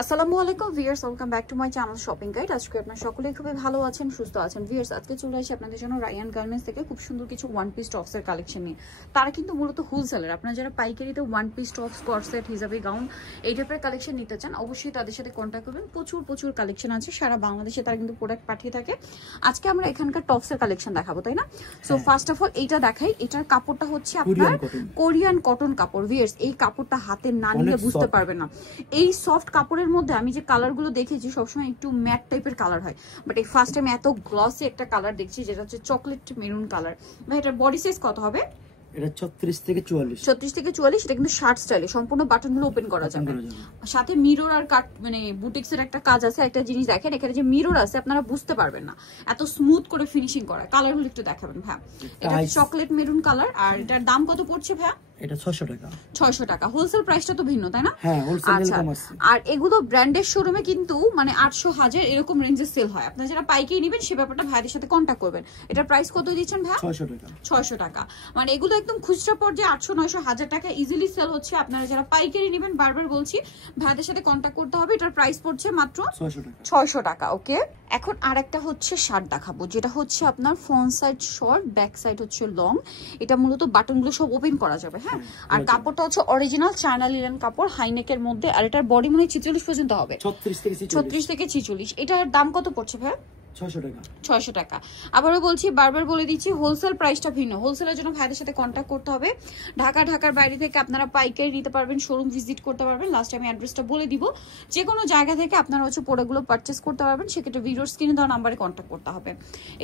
আসসালামু আলাইকুম viewers, welcome back to my channel shopping guide. আজকে আপনারা সকলেই খুবই ভালো আছেন, সুস্থ আছেন। ভিউয়ার্স, আজকে চলে আসি আপনাদের জন্য রায়ান গার্মেন্টস থেকে খুব সুন্দর কিছু ওয়ান পিস টপসের কালেকশন নিয়ে। তারা কিন্তু মূলত হোলসেলার। আপনারা যারা পাইকারিতে ওয়ান পিস টপস, কর্সেট, হিজাবি গাউন এই টাইপের কালেকশন নিতে চান, অবশ্যই তাদের সাথে কন্ট্যাক্ট করবেন। প্রচুর কালেকশন আছে, সারা বাংলাদেশে তারা কিন্তু প্রোডাক্ট পাঠিয়ে থাকে। আজকে আমরা এখানকার টপসের কালেকশন দেখাবো, তাই না? সো ফার্স্ট অফ অল এইটা দেখাই। এটার কাপড়টা হচ্ছে আপনার কোরিয়ান কটন কাপড়। ভিউয়ার্স, এই কাপড়টা হাতে না নিলে বুঝতে পারবেন না। এই সফট কাপড়ের মধ্যে আমি যে কালারগুলো দেখেছি সবসময় একটু ম্যাট টাইপের কালার হয়, বাট এই ফার্স্ট টাইম এত গ্লসি একটা কালার দেখছি, যেটা হচ্ছে চকলেট মেরুন কালার। ভাই এটার বডি সাইজ কত হবে? এটা 36 থেকে 44। 36 থেকে 44। এটা কিন্তু শার্ট স্টাইলে, সম্পূর্ণ বাটনগুলো ওপেন করা যাবে। সাথে মিরর আর কাট মানে বুটিক্সের একটা কাজ আছে। একটা জিনিস দেখেন, এখানে যে মিরর আছে আপনারা বুঝতে পারবেন না, এত স্মুথ করে ফিনিশিং করা। কালারগুলো একটু দেখাবেন ভাই। এটা চকলেট মেরুন কালার। আর এটার দাম কত পড়ছে ভাই? এটা 600 টাকা। 600 টাকা। হোলসেল প্রাইসটা তো ভিন্ন, তাই না? হ্যাঁ, হোলসেল কম আছে। আর এগুলো ব্র্যান্ডের শোরুমে কিন্তু মানে 800, 1000 এরকম রেঞ্জে সেল হয়। আপনারা যারা পাইকারি নেবেন সে ব্যাপারটা ভাইদের সাথে কন্টাক্ট করবেন। এটার প্রাইস কত দিচ্ছেন ভাই? 600 টাকা। 600 টাকা। মানে এগুলো একদম খুচরা পর্যায়ে 800, 900, 1000 টাকা ইজিলি সেল হচ্ছে। আপনারা যারা পাইকারি নেবেন, বারবার বলছি ভাইদের সাথে কন্টাক্ট করতে হবে। এটার প্রাইস পড়ছে মাত্র 600 টাকা। ওকে, এখন আরেকটা হচ্ছে শার্ট দেখাবো, যেটা হচ্ছে আপনার front side short, back side হচ্ছে লং। এটা মূলত বাটনগুলো সব ওপেন করা যাবে। হ্যাঁ, আর কাপড়টা হচ্ছে অরিজিনাল চায়না লিনেন কাপড়, হাইনেকের মধ্যে। আর এটার বডি মনে হয় 46 পর্যন্ত হবে। 36 থেকে 46। এটার দাম কত পড়ছে ভাই? 600 টাকা। 600 টাকা। আবারও বলছি, বারবার বলে দিচ্ছি, হোলসেল প্রাইসটা ভিন্ন। হোলসেলের জন্য ভাইদের সাথে কন্ট্যাক্ট করতে হবে। ঢাকার বাইরে থেকে আপনারা পাইকারি নিতে পারবেন, শোরুম ভিজিট করতে পারবেন। লাস্ট আমি অ্যাড্রেসটা বলে দিব। যে কোনো জায়গা থেকে আপনারা হচ্ছে প্রোডাক্টগুলো পারচেস করতে পারবেন। সেক্ষেত্রে ভিডিওর স্ক্রিনে দেওয়া নাম্বারে কন্ট্যাক্ট করতে হবে।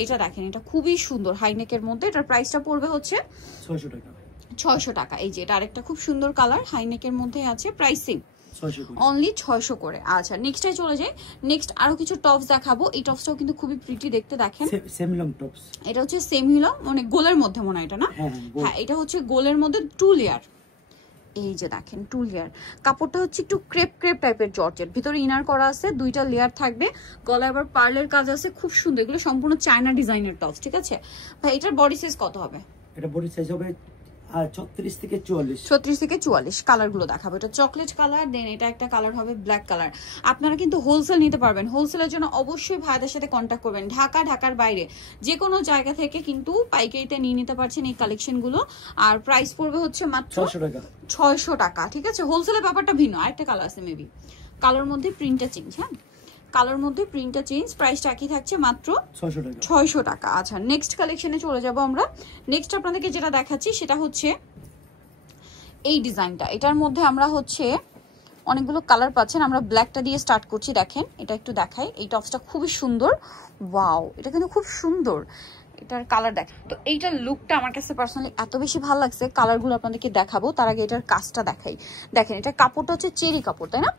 এটা দেখেন, এটা খুবই সুন্দর হাইনেকের মধ্যে। এটার প্রাইসটা পড়বে হচ্ছে 600 টাকা। 600 টাকা। এই যে এটা আরেকটা খুব সুন্দর কালার, হাইনেকের মধ্যে আছে। প্রাইসিং অনলি 600 করে। আচ্ছা, নেক্সটে চলে যাই। নেক্সট আরো কিছু টপস দেখাবো। এই টপসটাও কিন্তু খুবই প্রিটি দেখতে। দেখেন, সেমি লং টপস। এটা হচ্ছে সেমি লং, মানে গোলের মধ্যে মনে হয় এটা, না? হ্যাঁ, এটা হচ্ছে গোলের মধ্যে 2 লেয়ার। এই যে দেখেন 2 লেয়ার। কাপড়টা হচ্ছে একটু ক্রেপ টাইপের জর্জেট, ভিতরে ইনার করা আছে, 2টা লেয়ার থাকবে। গলায় আবার পার্লের কাজ আছে, খুব সুন্দর। এগুলো সম্পূর্ণ চায়না ডিজাইনের টপস, ঠিক আছে ভাই? এটার বডি সাইজ কত হবে? এটা বডি সাইজ হবে 36 থেকে 44। 36 থেকে 44। কালারগুলো দেখাবো। এটা চকলেট কালার, দেন এটা একটা কালার হবে ব্ল্যাক কালার। আপনারা কিন্তু হোলসেল নিতে পারবেন। হোলসেলের জন্য অবশ্যই ভাইদের সাথে কন্ট্যাক্ট করবেন। ঢাকার বাইরে যে কোনো জায়গা থেকে কিন্তু পাইকারিতে নিয়ে নিতে পারছেন এই কালেকশনগুলো। আর প্রাইস পড়বে হচ্ছে মাত্র 600 টাকা। ঠিক আছে, হোলসেলের ব্যাপারটা ভিন্ন। আরেকটা কালার আছে মেবি, কালার মধ্যে প্রিন্টটা চেঞ্জ। হ্যাঁ, কালার মধ্যে প্রিন্টটা চেঞ্জ। প্রাইসটা একই থাকছে, মাত্র 600 টাকা। আচ্ছা, নেক্সট কালেকশনে চলে যাব আমরা। নেক্সট আপনাদেরকে যেটা দেখাচ্ছি সেটা হচ্ছে এই ডিজাইনটা। এটার মধ্যে আমরা হচ্ছে অনেকগুলো কালার পাচ্ছেন। আমরা ব্ল্যাকটা দিয়ে স্টার্ট করছি। দেখেন, এটা একটু দেখাই। এই টপসটা খুবই সুন্দর। ওয়াও, এটা কিন্তু খুব সুন্দর। এটার কালার দেখ তো, এইটার লুকটা আমার কাছে পার্সোনালি এত বেশি ভালো লাগছে। কালারগুলো আপনাদেরকে দেখাবো, তার আগে এটার কাজটা দেখাই। দেখেন, এটা কাপড়টা হচ্ছে চেরি কাপড়, তাই না?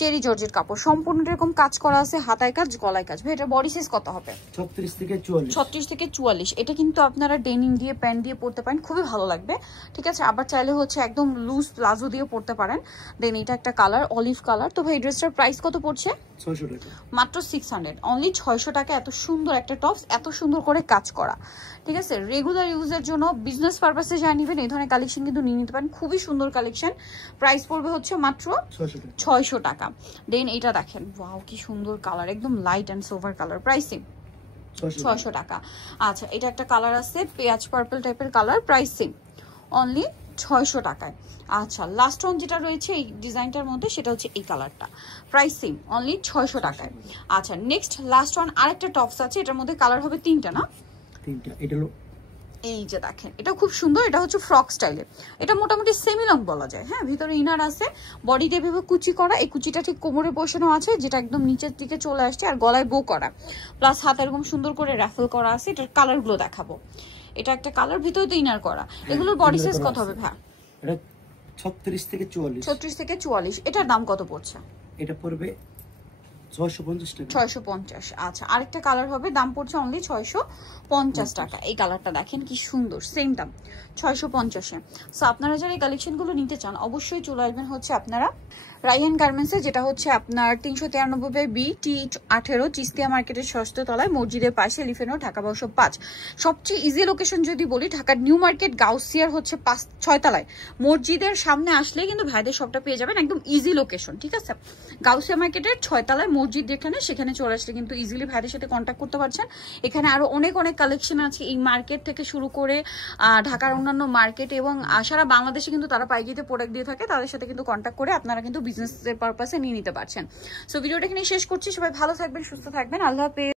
চেরি জর্জেট কাপড়, সম্পূর্ণ এরকম কাজ করা আছে, হাতায় কাজ, গলায় কাজ। ভাই এটার বডি সাইজ কত হবে? 36 থেকে 44। 36 থেকে 44। এটা কিন্তু আপনারা ডেনিম দিয়ে, প্যান্ট দিয়ে পরতে পারেন, খুবই ভালো লাগবে। ঠিক আছে, আবার চাইলে হচ্ছে একদম লুজ প্লাজো দিয়ে পরতে পারেন। দেন এটা একটা কালার, অলিভ কালার। তো ভাই ড্রেসটার প্রাইস কত পড়ছে? 600 টাকা। মাত্র 600। অনলি 600 টাকা। এত সুন্দর একটা টপস, এত সুন্দর করে কাজ করা। ঠিক আছে, রেগুলার ইউজের জন্য, বিজনেস পারপাসে যা নিবেন এই ধরনের কালেকশন কিন্তু নিয়ে নিতে পারেন। খুবই সুন্দর কালেকশন। প্রাইস পড়বে হচ্ছে মাত্র 600 টাকা। দেন এটা দেখেন, ওয়াও কি সুন্দর কালার, একদম light and sober colour. Pricing 600 টাকা। আচ্ছা, এটা একটা কালার আছে, পেঁয়াজ পার্পল টাইপের কালার। প্রাইসিং অনলি 600 টাকায়। আচ্ছা, লাস্ট ওয়ান যেটা রয়েছে এই ডিজাইনটার মধ্যে সেটা হচ্ছে এই কালারটা। প্রাইসিং অনলি 600 টাকায়। আচ্ছা, নেক্সট লাস্ট ওয়ান আরেকটা টপস আছে। এটার মধ্যে কালার হবে 3টা, না? 3টা। এটা এই যে দেখেন, এটা খুব সুন্দর। এটা হচ্ছে ফ্রক স্টাইলে। এটা মোটামুটি সেমি লং বলা যায়। হ্যাঁ, ভিতরে ইনার আছে, বডিতে এভাবে কুচি করা। এই কুচিটা ঠিক কোমরে বসানো আছে, যেটা একদম নিচের দিকে চলে আসছে। আর গলায় বো করা, প্লাস হাতে এরকম সুন্দর করে র্যাফেল করা আছে। এটার কালারগুলো দেখাবো। এটা একটা কালার, ভিতরে তো ইনার করা। এগুলোর বডি সাইজ কত হবে ভাই? এটা 36 থেকে 44। 36 থেকে 44। এটার দাম কত পড়ছে? এটা পড়বে 650 টাকা। 650। আচ্ছা, আরেকটা কালার হবে, দাম পড়ছে অনলি 650 টাকা। এই কালারটা দেখেন কি সুন্দর, সেম দাম 650-এ। সো আপনারা যারা এই কালেকশনগুলো নিতে চান অবশ্যই চলে আসবেন হচ্ছে আপনারা রাইহান গার্মেন্টসে, যেটা হচ্ছে আপনার 393B T18 চিস্তিয়া মার্কেটের ষষ্ঠ তলায় মসজিদের পাশে, এলিফ্যান্ট রোড, ঢাকা 1205। সবচেয়ে ইজি লোকেশন যদি বলি, ঢাকার নিউ মার্কেট গাউসিয়ার হচ্ছে 5-6 তলায় মসজিদের সামনে আসলে কিন্তু ভাইদের সবটা পেয়ে যাবেন, একদম ইজি লোকেশন, ঠিক আছে। গাউসিয়া মার্কেটের 6 তলায় মসজিদ যেখানে, সেখানে চলে আসলে কিন্তু ইজিলি ভাইদের সাথে কন্ট্যাক্ট করতে পারছেন। এখানে আরো অনেক অনেক কালেকশন আছে, এই মার্কেট থেকে শুরু করে ঢাকার অন্যান্য মার্কেট এবং সারা বাংলাদেশে কিন্তু তারা পাইকারিতে প্রোডাক্ট দিয়ে থাকে। তাদের সাথে কিন্তু কন্ট্যাক্ট করে আপনারা কিন্তু বিজনেসের পারপাসে নিয়ে নিতে পারছেন। সো ভিডিওটা এখানে শেষ করছি। সবাই ভালো থাকবেন, সুস্থ থাকবেন, আল্লাহ হাফেজ।